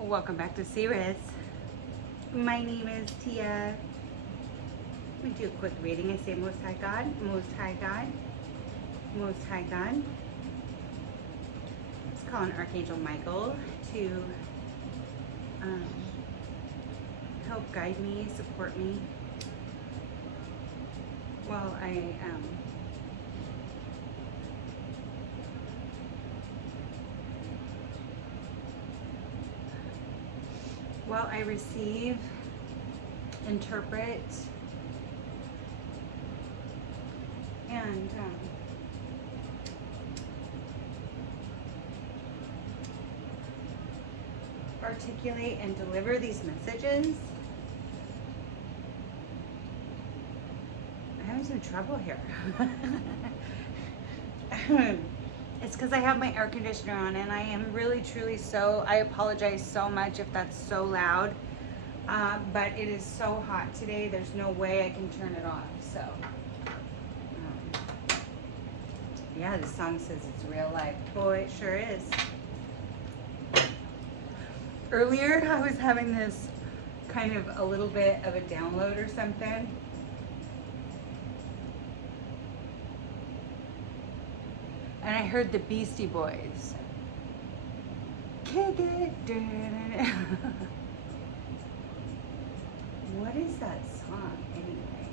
Welcome back to Sirius. My name is Tia. Let me do a quick reading. I say Most High God, Most High God, Most High God. Let's call on Archangel Michael to help guide me, support me while I receive, interpret, and articulate and deliver these messages. I'm having some trouble here. It's because I have my air conditioner on, and I am really, truly I apologize so much if that's so loud, but it is so hot today, there's no way I can turn it off, so. Yeah, the song says it's real life. Boy, it sure is. Earlier, I was having this kind of a little bit of a download or something. And I heard the Beastie Boys. Kick it. What is that song anyway?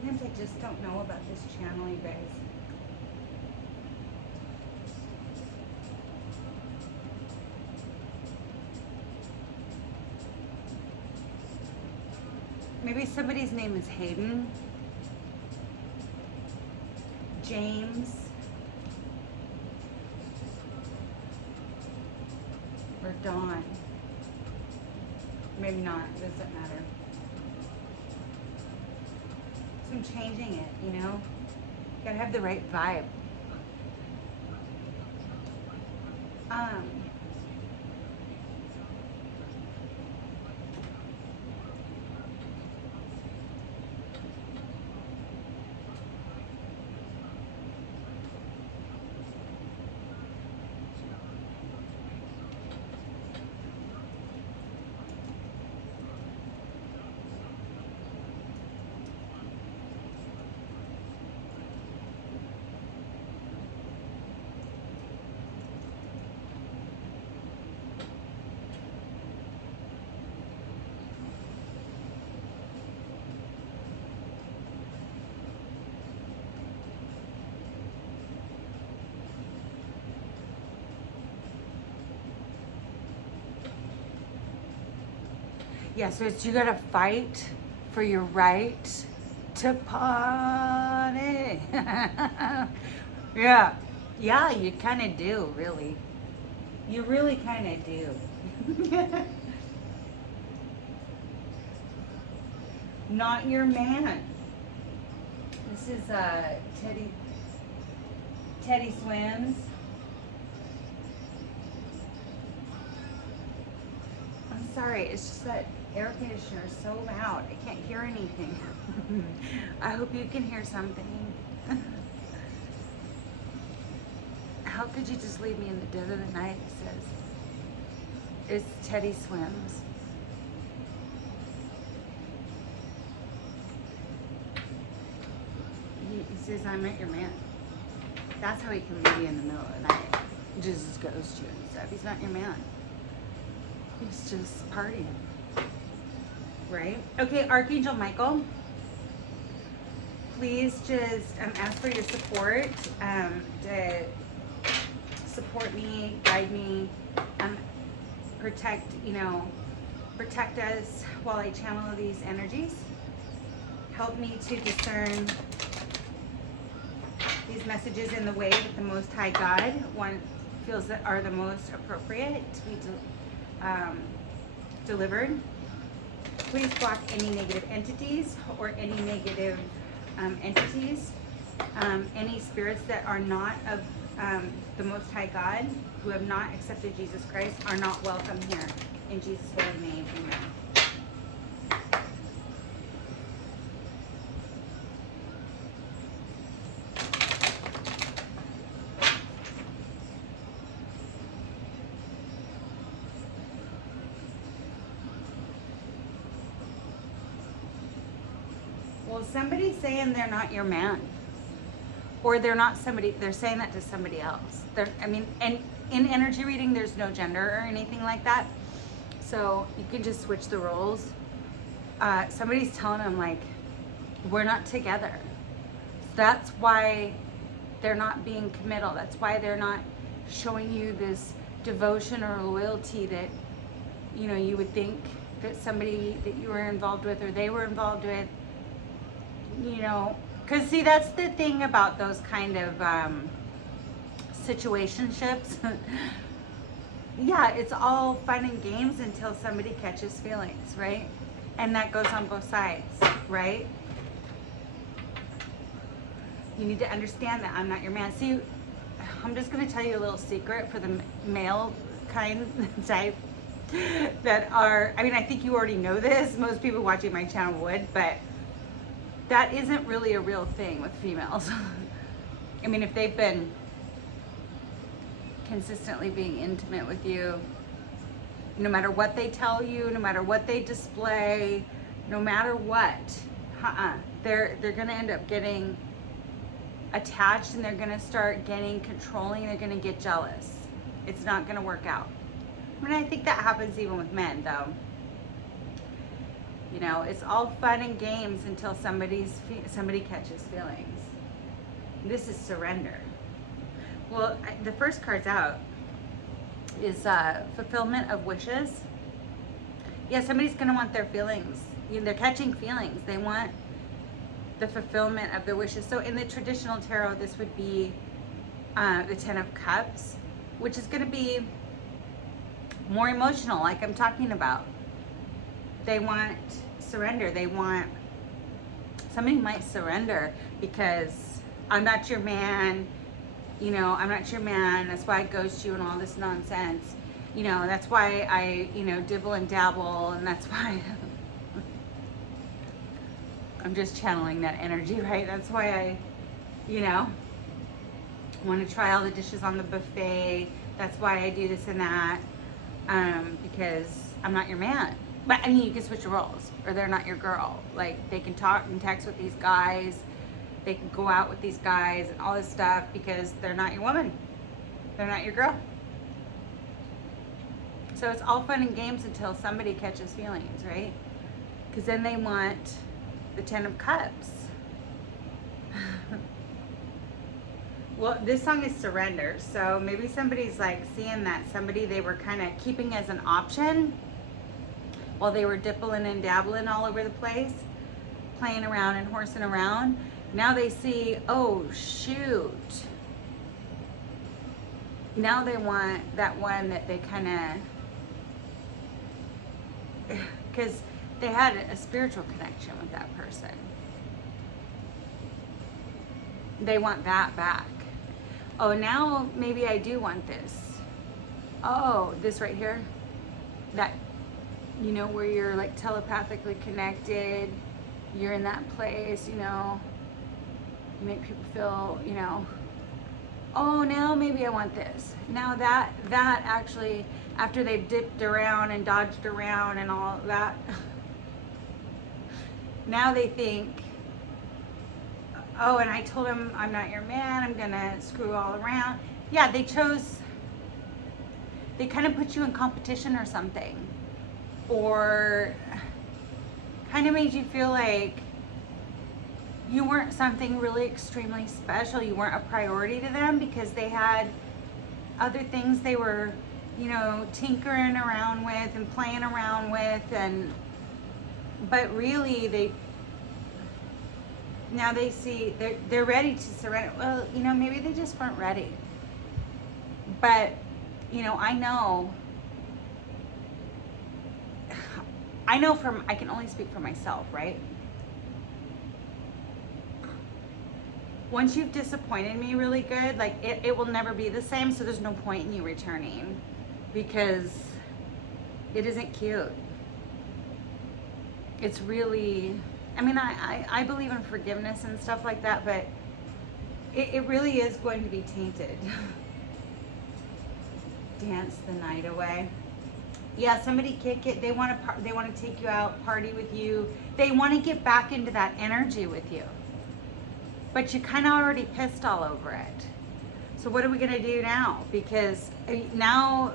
Sometimes I just don't know about this channel, you guys. Maybe somebody's name is Hayden. James, or Dawn. Maybe not, it doesn't matter. So I'm changing it, you know? Gotta have the right vibe. Yeah, so it's you gotta fight for your right to party. Yeah, you kind of do, really. You really kind of do. Not your man. This is Teddy Swims. I'm sorry, it's just that air conditioner is so loud. I can't hear anything. I hope you can hear something. How could you just leave me in the dead of the night? It says. It's Teddy Swims. He says, I'm not your man. That's how he can leave you in the middle of the night. Just ghost you and stuff. He's not your man. He's just partying. Right? Okay, Archangel Michael, please just ask for your support to support me, guide me, protect us while I channel these energies. Help me to discern these messages in the way that the Most High God feels that are the most appropriate to be delivered. Please block any negative entities or any negative entities. Any spirits that are not of the Most High God, who have not accepted Jesus Christ, are not welcome here. In Jesus' holy name, amen. Well, somebody's saying they're not your man. Or they're not somebody, they're saying that to somebody else. I mean, and in energy reading, there's no gender or anything like that. So you can just switch the roles. Somebody's telling them, like, we're not together. That's why they're not being committal. That's why they're not showing you this devotion or loyalty that, you know, you would think that somebody that you were involved with or they were involved with, you know. Because, see, that's the thing about those kind of situationships. Yeah, it's all fun and games until somebody catches feelings, right? And that goes on both sides, right? You need to understand that I'm not your man. See, I'm just going to tell you a little secret for the male kind type that are, I mean, I think you already know this. Most people watching my channel would, but that isn't really a real thing with females. I mean, if they've been consistently being intimate with you, no matter what they tell you, no matter what they display, no matter what, they're gonna end up getting attached, and they're gonna start getting controlling. They're gonna get jealous. It's not gonna work out. I mean, I think that happens even with men, though. You know, it's all fun and games until somebody catches feelings. This is surrender. Well, the first card's out is fulfillment of wishes. Yeah, somebody's gonna want their feelings. You know, they're catching feelings. They want the fulfillment of their wishes. So in the traditional tarot, this would be the Ten of Cups, which is gonna be more emotional, like I'm talking about. They want surrender. They want, somebody might surrender because I'm not your man, you know, I'm not your man, that's why I ghost you and all this nonsense. You know, that's why I, you know, dibble and dabble, and that's why I'm just channeling that energy, right? That's why I, you know, want to try all the dishes on the buffet. That's why I do this and that, because I'm not your man. But I mean, you can switch roles, or they're not your girl. Like, they can talk and text with these guys, they can go out with these guys and all this stuff because they're not your woman. They're not your girl. So it's all fun and games until somebody catches feelings, right? Because then they want the Ten of Cups. Well, this song is surrender. So maybe somebody's like seeing that somebody they were kind of keeping as an option while they were dippling and dabbling all over the place, playing around and horsing around. Now they see, oh shoot. Now they want that one that they kind of, because they had a spiritual connection with that person. They want that back. Oh, now maybe I do want this. Oh, this right here. That, you know, where you're like telepathically connected. You're in that place, you know. You make people feel, you know, oh, now maybe I want this. Now that actually, after they've dipped around and dodged around and all that, now they think, oh, and I told him I'm not your man, I'm gonna screw all around. Yeah, they kind of put you in competition or something, or kind of made you feel like you weren't something really extremely special. You weren't a priority to them because they had other things they were, you know, tinkering around with and playing around with, and but really now they see they're ready to surrender. Well, you know, maybe they just weren't ready. But, you know, I know I can only speak for myself, right? Once you've disappointed me really good, like it will never be the same, so there's no point in you returning because it isn't cute. It's really, I mean, I believe in forgiveness and stuff like that, but it really is going to be tainted. Dance the night away. Yeah, somebody kick it. They want to. They want to take you out, party with you. They want to get back into that energy with you. But you kind of already pissed all over it. So what are we gonna do now? Because you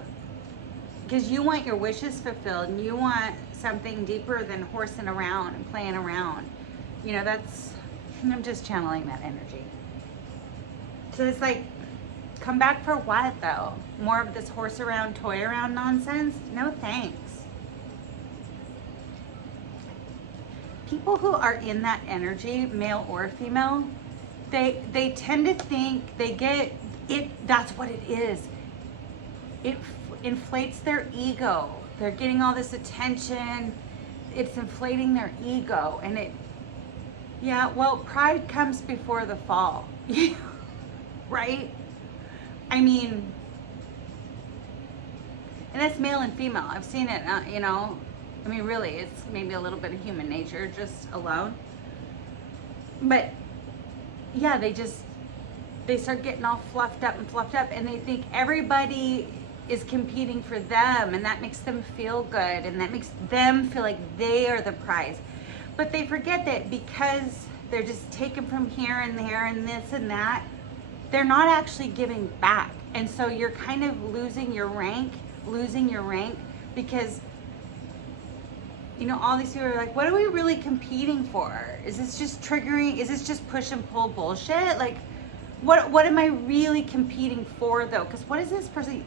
want your wishes fulfilled, and you want something deeper than horsing around and playing around. You know, I'm just channeling that energy. So it's like, come back for what though? More of this horse around, toy around nonsense? No thanks. People who are in that energy, male or female, they tend to think they get it. That's what it is. It inflates their ego. They're getting all this attention. It's inflating their ego, and well, pride comes before the fall, right? I mean, and that's male and female. I've seen it, you know. I mean, really, it's maybe a little bit of human nature just alone. But yeah, they start getting all fluffed up, and they think everybody is competing for them, and that makes them feel good, and that makes them feel like they are the prize. But they forget that because they're just taken from here and there and this and that, they're not actually giving back. And so you're kind of losing your rank because, you know, all these people are like, what are we really competing for? Is this just triggering? Is this just push and pull bullshit? Like, what am I really competing for though? Because what is this person,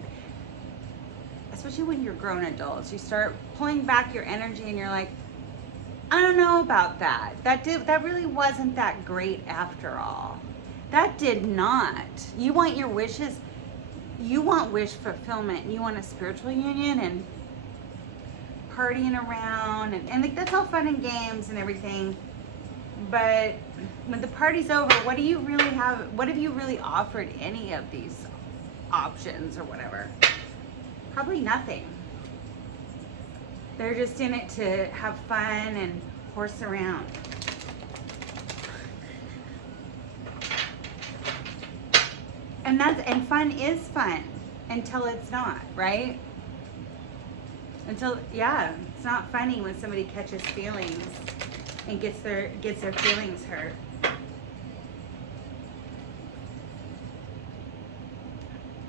especially when you're grown adults, you start pulling back your energy and you're like, I don't know about that. That really wasn't that great after all. That did not. You want your wishes, you want wish fulfillment, you want a spiritual union and partying around and like, that's all fun and games and everything. But when the party's over, what do you really have? What have you really offered any of these options or whatever? Probably nothing. They're just in it to have fun and horse around. And fun is fun until it's not, right? It's not funny when somebody catches feelings and gets their feelings hurt.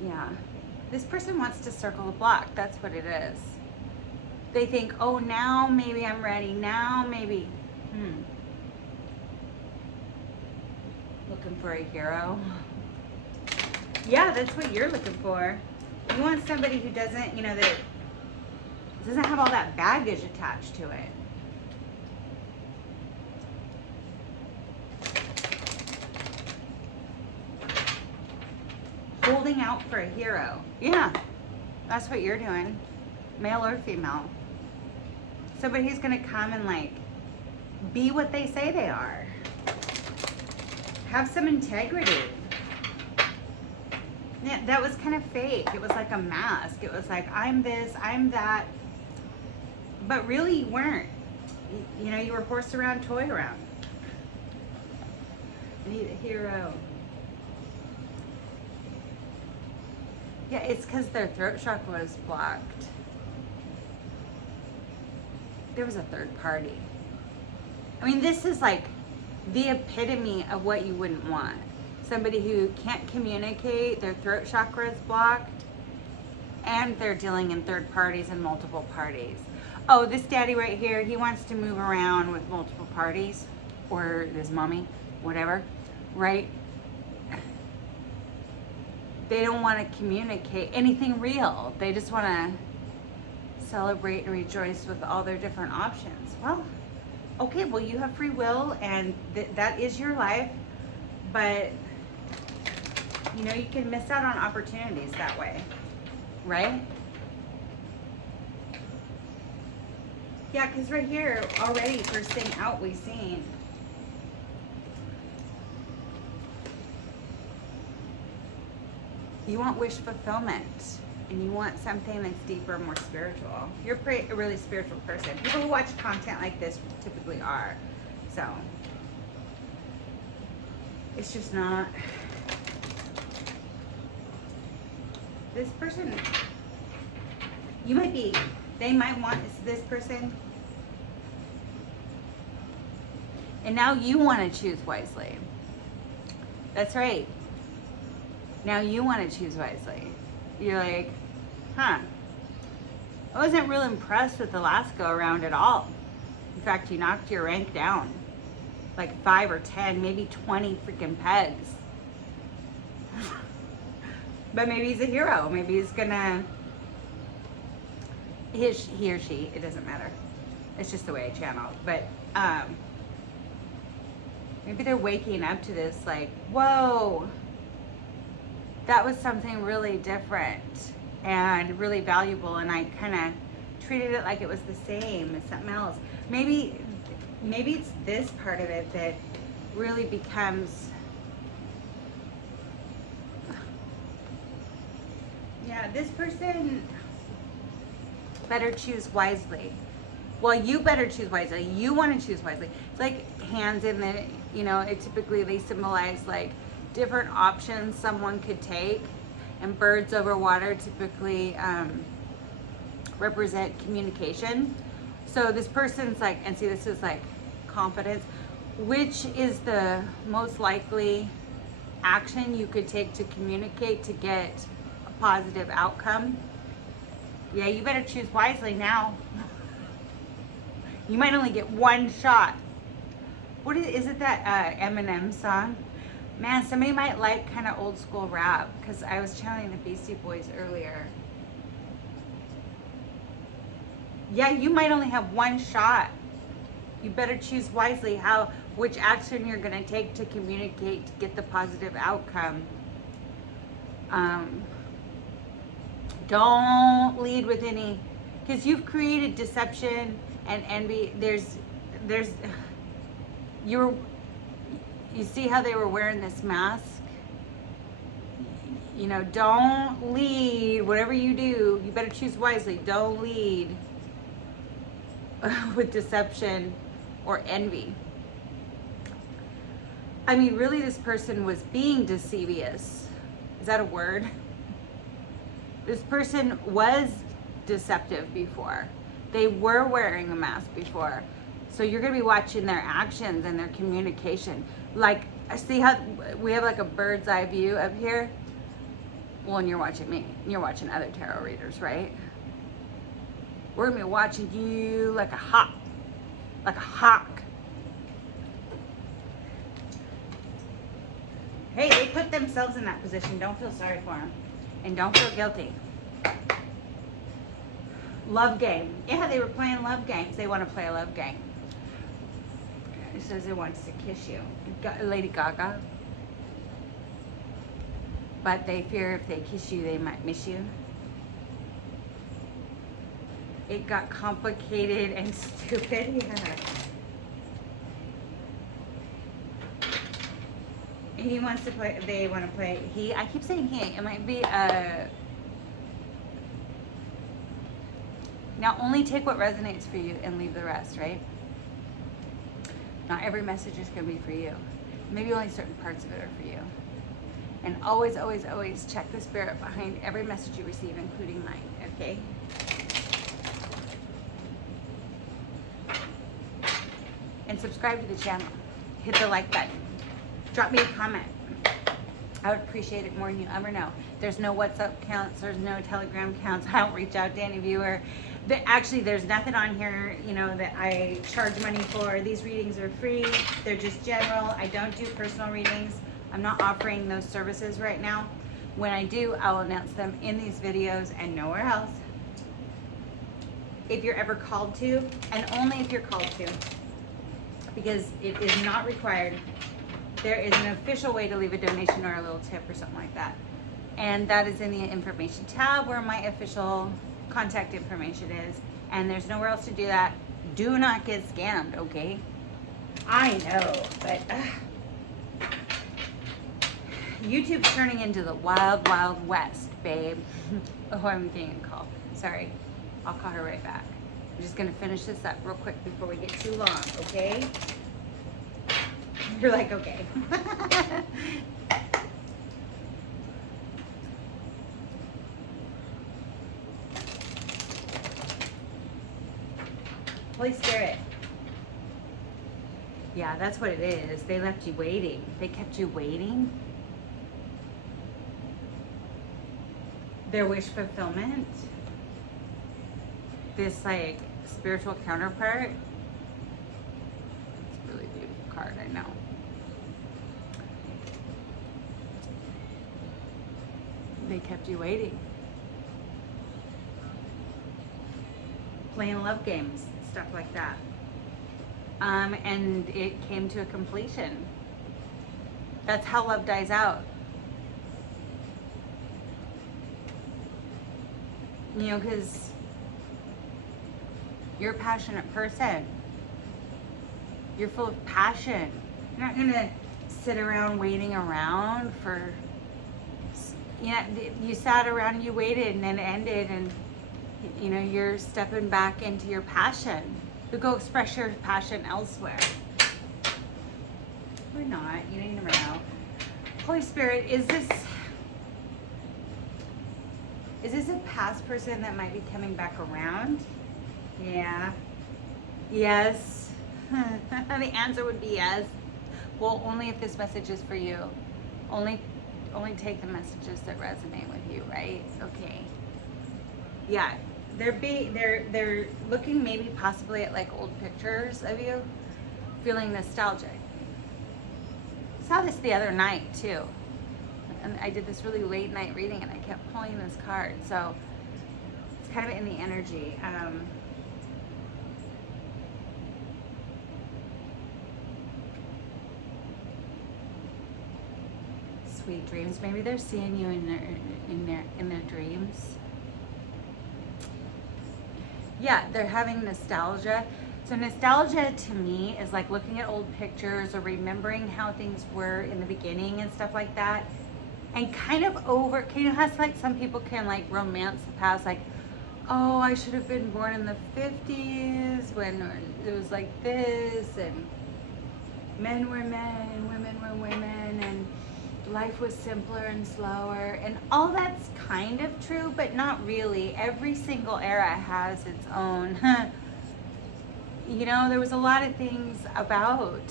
Yeah. This person wants to circle the block. That's what it is. They think, oh, now maybe I'm ready. Now maybe. Looking for a hero. Yeah, that's what you're looking for. You want somebody who doesn't, you know, that doesn't have all that baggage attached to it. Holding out for a hero. Yeah, that's what you're doing, male or female. Somebody who's gonna come and like be what they say they are. Have some integrity. Yeah, that was kind of fake. It was like a mask. It was like, I'm this, I'm that. But really you weren't. You know, you were horse around, toy around. I need a hero. Yeah, it's because their throat chakra was blocked. There was a third party. I mean, this is like the epitome of what you wouldn't want. Somebody who can't communicate, their throat chakra is blocked, and they're dealing in third parties and multiple parties. Oh, this daddy right here, he wants to move around with multiple parties, or this mommy, whatever, right? They don't want to communicate anything real. They just want to celebrate and rejoice with all their different options. Well, okay, well, you have free will, and that is your life, but you know, you can miss out on opportunities that way, right? Yeah, because right here, already, first thing out, we've seen. You want wish fulfillment, and you want something that's deeper, more spiritual. You're a really spiritual person. People who watch content like this typically are. So, it's just not. This person, you might be They might want this person. And now you want to choose wisely. That's right. Now you want to choose wisely. You're like, huh, I wasn't real impressed with the last go around at all. In fact, you knocked your rank down like 5 or 10, maybe 20 freaking pegs. But maybe he's a hero. Maybe he's gonna, he or she, it doesn't matter. It's just the way I channel. But maybe they're waking up to this like, whoa, that was something really different and really valuable, and I kind of treated it like it was the same as something else. Maybe it's this part of it that really becomes, yeah, this person better choose wisely. Well, you better choose wisely. You want to choose wisely. It's like hands in the, you know, it typically they symbolize like different options someone could take, and birds over water typically represent communication. So this person's like, and see, this is like confidence. Which is the most likely action you could take to communicate to get a positive outcome? Yeah, you better choose wisely now. You might only get one shot. What is it, that Eminem song? Man, somebody might like kind of old school rap, because I was channeling the Beastie Boys earlier. Yeah, you might only have one shot. You better choose wisely which action you're gonna take to communicate to get the positive outcome. Don't lead with any, because you've created deception and envy. You see how they were wearing this mask? You know, don't lead. Whatever you do, you better choose wisely. Don't lead with deception or envy. I mean, really, this person was being deceivious. Is that a word? This person was deceptive before. They were wearing a mask before. So you're going to be watching their actions and their communication. Like, see how we have like a bird's eye view up here? Well, and you're watching me. You're watching other tarot readers, right? We're going to be watching you like a hawk. Like a hawk. Hey, they put themselves in that position. Don't feel sorry for them. And don't feel guilty. Love game. Yeah, they were playing love games. They want to play a love game. It says it wants to kiss you. Lady Gaga. But they fear if they kiss you, they might miss you. It got complicated and stupid. Yeah. He wants to play, they want to play, I keep saying he, it might be now only take what resonates for you and leave the rest, right? Not every message is going to be for you. Maybe only certain parts of it are for you. And always, always, always check the spirit behind every message you receive, including mine, okay? And subscribe to the channel. Hit the like button. Drop me a comment. I would appreciate it more than you ever know. There's no WhatsApp counts. There's no Telegram counts. I don't reach out to any viewer. Actually, there's nothing on here, you know, that I charge money for. These readings are free. They're just general. I don't do personal readings. I'm not offering those services right now. When I do, I will announce them in these videos and nowhere else. If you're ever called to, and only if you're called to, because it is not required. There is an official way to leave a donation or a little tip or something like that. And that is in the information tab where my official contact information is. And there's nowhere else to do that. Do not get scammed, okay? I know, but YouTube's turning into the wild, wild west, babe. Oh, I'm getting a call. Sorry. I'll call her right back. I'm just gonna finish this up real quick before we get too long, okay? You're like, okay. Holy Spirit. Yeah, that's what it is. They left you waiting. They kept you waiting. Their wish fulfillment. This like spiritual counterpart. It's a really beautiful card, I know. They kept you waiting. Playing love games, stuff like that. And it came to a completion. That's how love dies out. You know, because you're a passionate person. You're full of passion. You're not gonna sit around waiting around for, you know, you sat around and you waited and then it ended, and you know, you're stepping back into your passion. You go express your passion elsewhere. Or not, you never know. Holy Spirit, is this a past person that might be coming back around? Yeah. Yes. The answer would be yes. Well, only if this message is for you. Only take the messages that resonate with you, right? Okay. Yeah. They're looking maybe possibly at like old pictures of you, feeling nostalgic. Saw this the other night too, and I did this really late night reading and I kept pulling this card, so it's kind of in the energy. Sweet dreams. Maybe they're seeing you in their dreams. Yeah, they're having nostalgia. So nostalgia to me is like looking at old pictures or remembering how things were in the beginning and stuff like that. And kind of how like some people can like romance the past, like, oh, I should have been born in the 50s when it was like this, and men were men, women were women, and life was simpler and slower, and all that's kind of true, but not really. Every single era has its own, you know, there was a lot of things about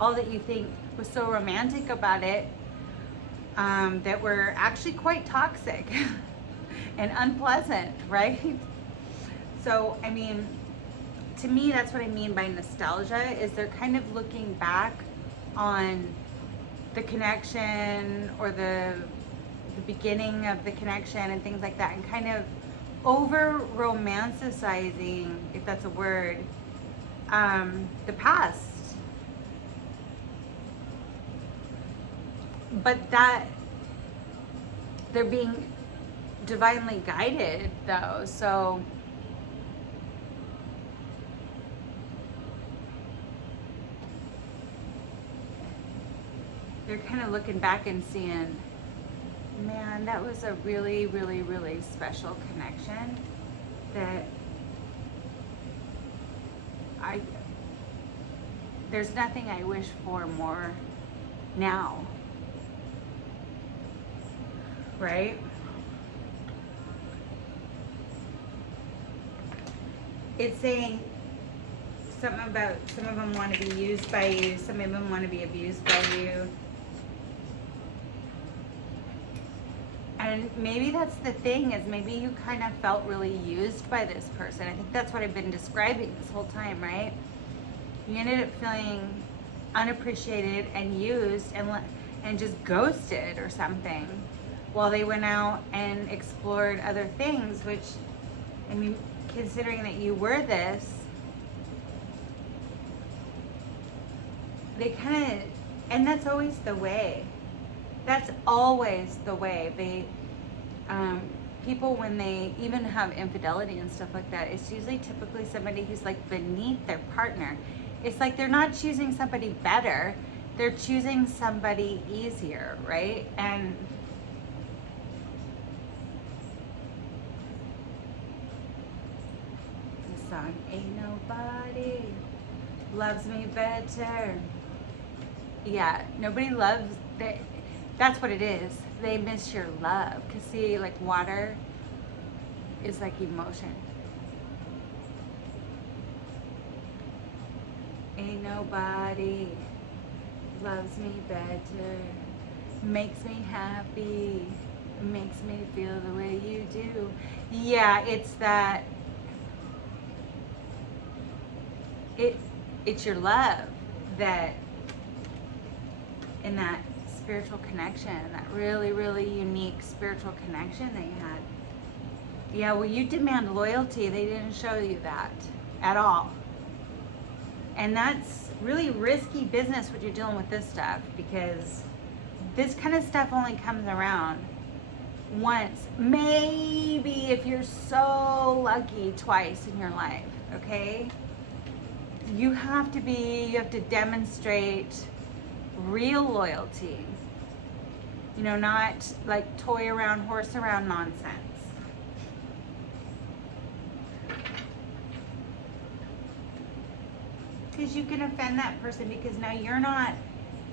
all that you think was so romantic about it that were actually quite toxic and unpleasant, right? So, I mean, to me, that's what I mean by nostalgia, is they're kind of looking back on the connection or the beginning of the connection and things like that, and kind of over romanticizing, if that's a word, the past. But that they're being divinely guided though, so they're kind of looking back and seeing, man, that was a really, really, really special connection that there's nothing I wish for more now, right? It's saying something about some of them want to be used by you, some of them want to be abused by you. And maybe that's the thing, is maybe you kind of felt really used by this person. I think that's what I've been describing this whole time, right? You ended up feeling unappreciated and used and just ghosted or something, while they went out and explored other things, which, I mean, considering that you were this, they kind of, and that's always the way. That's always the way. They, people, when they even have infidelity and stuff like that, it's usually typically somebody who's like beneath their partner. It's like they're not choosing somebody better, they're choosing somebody easier, right? And the song, ain't nobody loves me better. Yeah, nobody loves that. That's what it is. They miss your love. Cause see, like water is like emotion. Ain't nobody loves me better, makes me happy, makes me feel the way you do. Yeah, it's that, it's your love that, in that spiritual connection, that really, really unique spiritual connection that you had. Yeah, well, you demand loyalty. They didn't show you that at all. And that's really risky business when you're dealing with this stuff, because this kind of stuff only comes around once, maybe if you're so lucky, twice in your life, okay? You have to demonstrate real loyalty. You know, not like toy around, horse around nonsense. Because you can offend that person, because now you're not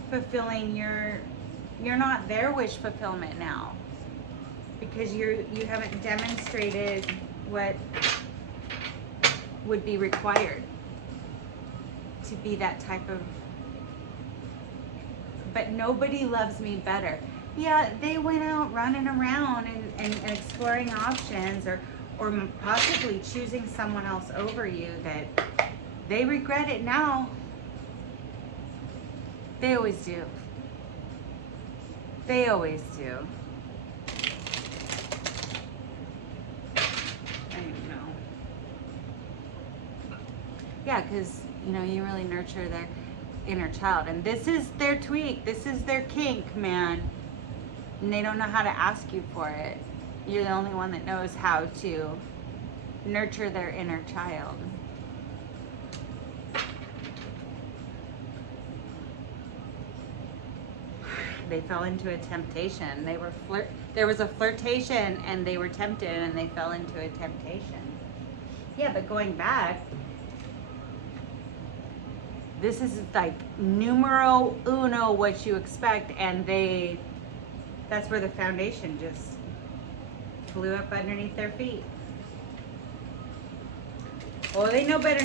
fulfilling you're not their wish fulfillment now, because you haven't demonstrated what would be required to be that type of. But nobody loves me better. Yeah, they went out running around and exploring options, or possibly choosing someone else over you that they regret it now. They always do. They always do. I don't know. Yeah, because, you know, you really nurture their inner child. And this is their tweak. This is their kink, man. And they don't know how to ask you for it. You're the only one that knows how to nurture their inner child. They fell into a temptation. There was a flirtation, and they were tempted, and they fell into a temptation. Yeah, but going back, this is like numero uno what you expect, and that's where the foundation just flew up underneath their feet. Oh, they know better